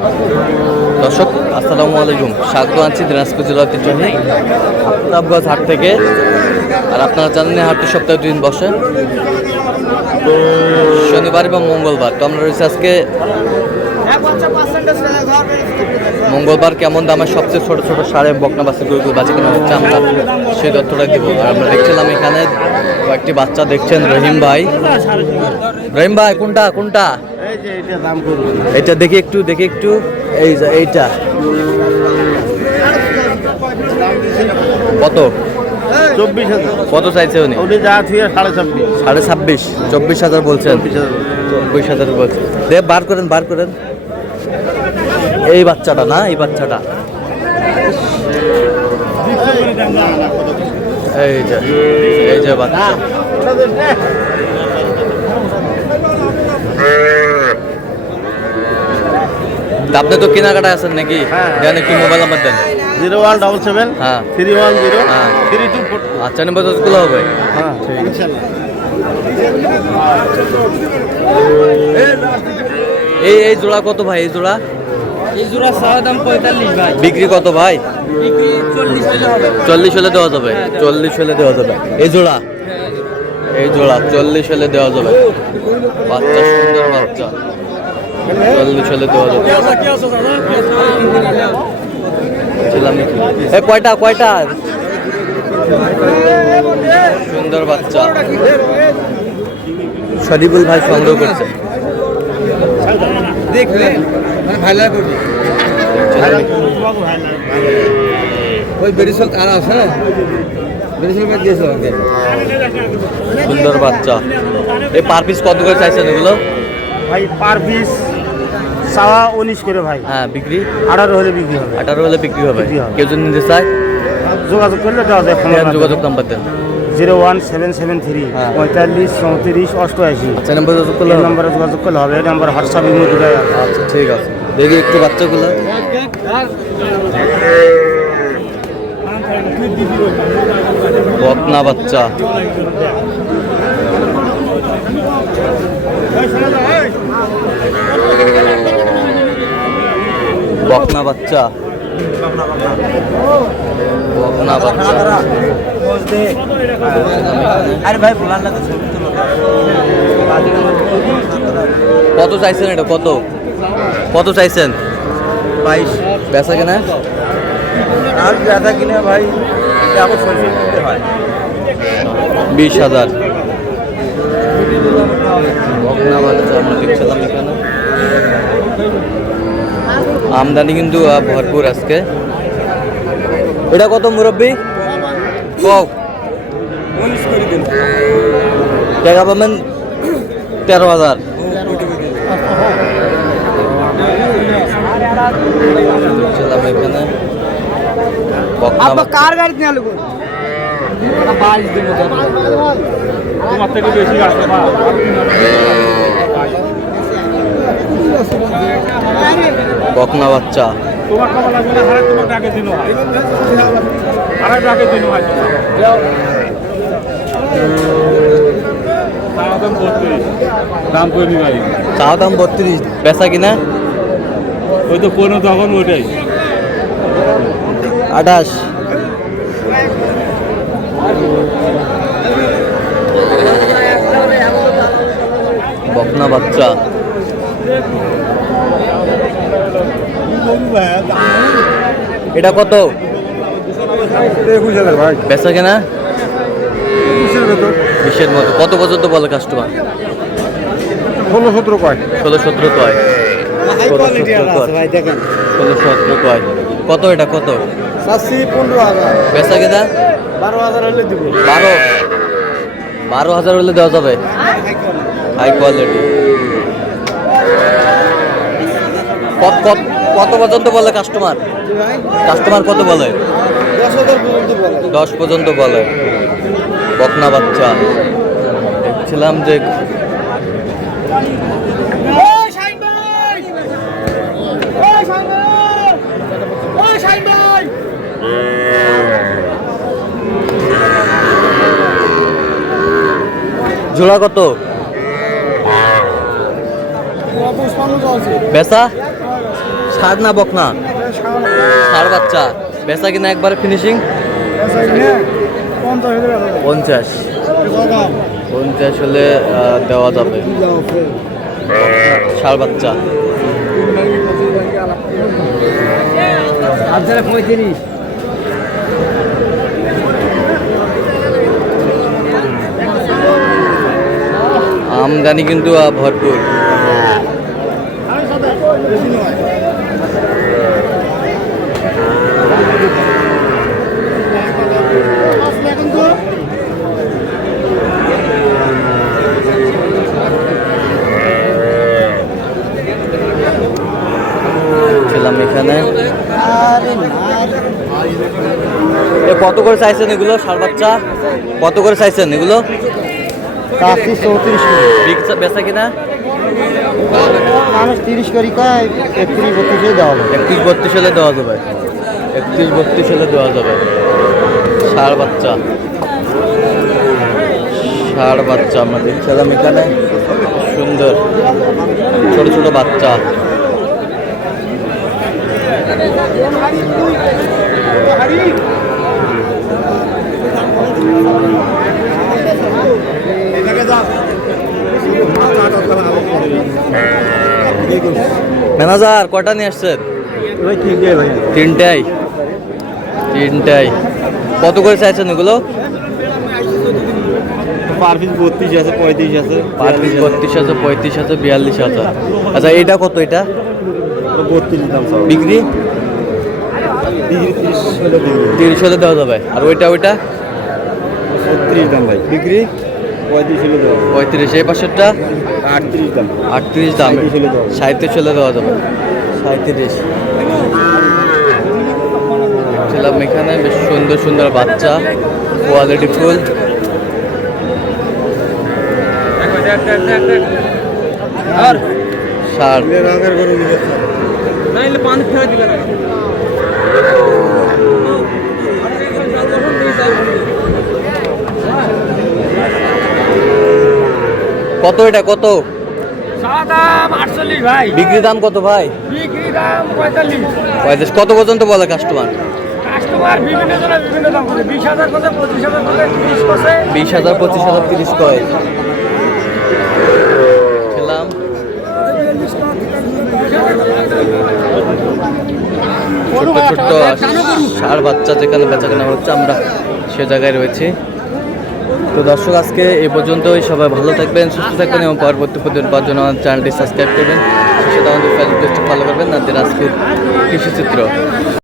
দর্শক আসসালামু আলাইকুম, স্বাগত আছি দিনাজপুর জেলা ঐতিহ্যবাহী আফতাবগঞ্জ হাট থেকে। আর আপনারা জানেন হাটটি সপ্তাহে 2 দিন বসে, শনিবার এবং মঙ্গলবার। তো আমরা রয়েছে আজকে মঙ্গলবার। কেমন দামের সবচেয়ে ছোট ছোট সারে বকনা বাচ্চা গরুগুলো বাচ্চা কেনা হচ্ছে আমরা সেই তথ্যটা দিব। আর আমরা দেখছিলাম এখানে কয়েকটি বাচ্চা দেখছেন। রহিম ভাই কোনটা কোনটা এটা দেখি একটু এই যে এইটা কত? 24,000। কত চাইছে উনি? 26,500। 24,000 বলছেন। 24,000 বলছেন। বার করেন এই বাচ্চাটা না, এই বাচ্চাটা এই যে বাচ্চা। আপনি তো কেনাকাটা আছেন নাকি? দেন একটু মোবাইল নাম্বার দেন। 0177 হ্যাঁ 310 3240। আচ্ছা, নম্বরগুলো হবে। হ্যাঁ এই জোড়া কত ভাই? এই জোড়া চাওয়া দাম 45 ভাই। বিক্রি কত ভাই? বিক্রি 40 হলে হবে। 40 হলে দেওয়া যাবে। 40 হলে দেওয়া যাবে। এই জোড়া 40 হলে দেওয়া যাবে। বাচ্চা সুন্দর বাচ্চা, 40 হলে দেওয়া যাবে। কয়টা সুন্দর বাচ্চা শরীফুল ভাই সংগ্রহ করছে। সুন্দর বাচ্চা। এই পার পিস কত করে চাইছেন এগুলো ভাই? পার পিস চাওয়া 19 করে ভাই। হ্যাঁ, বিক্রি 18 হলে বিক্রি হবে। 18 হলে বিক্রি হবে। কেউ যদি নিতে চায় যোগাযোগ করলে দেওয়া যায়। যোগাযোগ নাম্বার দেন। 01773 45 34 88। আচ্ছা, নাম্বার যোগাযোগ করলে নাম্বারে যোগাযোগ করলে হবে। এই নাম্বার হোয়াটসঅ্যাপ ইমেল দিলে। আচ্ছা, ঠিক আছে। দেখি একটু বাচ্চাগুলো। বকনা বাচ্চা, বকনা বাচ্চা, বকনা বাচ্চা। আরে ভাই বলার না। কত চাইছেন? এটা কত চাইছেন? 22। বেচা কেনা? আর বেচা কিনে ভাই এখন 60 হয়। 20,000 বকনা বাচ্চা আমরা দেখছিলাম এখানে। আমদানি কিন্তু ভরপুর আজকে। এটা কত মুরব্বী? টাকা পাবেন 13,000। এখানে কার গাড়ি নিয়ে আলো বকনা বাচ্চা। চা দাম 32। বেচা কিনা? ওই তো কোনো তখন ওইটাই 28। বকনা বাচ্চা। এটা কত? 21,000 ভাই। বেচা কেনা 20-এর মতো। কত পর্যন্ত বলে কাস্টমার? 16-17 কয়। 16-17 কয়। 16-17 কয়। কত এটা কত? 15,000। বেচা কেনা 12,000 হলে দিব। 12,000 হলে দেওয়া যাবে। High quality. কত পর্যন্ত বলে কাস্টমার? কত বলে? 10 পর্যন্ত বলে। বকনা বাচ্চা দেখছিলাম যে জোড়া কত? বেচা ষাড় না বকনা? ষাড় বাচ্চা। বেচা কিনা একবারে ফিনিশিং 50 50 হলে দেওয়া যাবে। ষাড় বাচ্চা। আপনারা 35। আমদানি কিন্তু ভরপুর। ছিলাম এখানে। কত করে চাইছেন এগুলো ষাড় বাচ্চা? কত করে চাইছেন এগুলো? 34 বেচা কিনা মানুষ 30 করি কয় 31-32 দেওয়া হবে। 31-32 হলে দেওয়া যাবে। 31-32 হলে দেওয়া যাবে। ষাড় বাচ্চা। ষাড় বাচ্চা আমরা দেখছিলাম এখানে। সুন্দর ছোট ছোট বাচ্চা। ম্যানেজার কটা নিয়ে আসছেন? তিনটাই। কত করে চাইছেন এগুলো? পার পিস 32 আছে, 35 আছে, পার পিস 32 আছে, 35 আছে, 42 আছে। আচ্ছা এইটা কত? এটা 32 দাম সব। বিক্রি 30 হলে দেওয়া যাবে। আর ওইটা 36 দাম ভাই। বিক্রি 35 হলে দেওয়া হবে। 35। এই পাশেরটা 38 দাম। 38 দাম। 37 হলে দেওয়া যাবে। 37 ছিলাম এখানে। বেশ সুন্দর সুন্দর বাচ্চা, কোয়ালিটি ফুল। ষাড়। কত এটা? কত দাম 48 ভাই। বিক্রি দাম কত ভাই? বিক্রি দাম 45। 45। কত পর্যন্ত বলে কাস্টমার? কাস্টমার বিভিন্ন জনের বিভিন্ন দাম করে। 20,000 করে, 25,000 করে, 30 করে। 20,000, 25,000, 30 কয় খেলাম। ছোট্ট ছোট্ট ষাড় বাচ্চা যেখানে বেচা কেনা হচ্ছে, আমরা সে জায়গায় রয়েছি। তো দর্শক আজকে এই পর্যন্তই। সবাই ভালো থাকবেন, সুস্থ থাকবেন এবং পরবর্তী প্রতিদিন পাওয়ার জন্য আমাদের চ্যানেলটি সাবস্ক্রাইব করবেন। সেটা আমাদের ফেসবুক পেজটি ফলো করবেন। দিনাজপুর কৃষিচিত্র।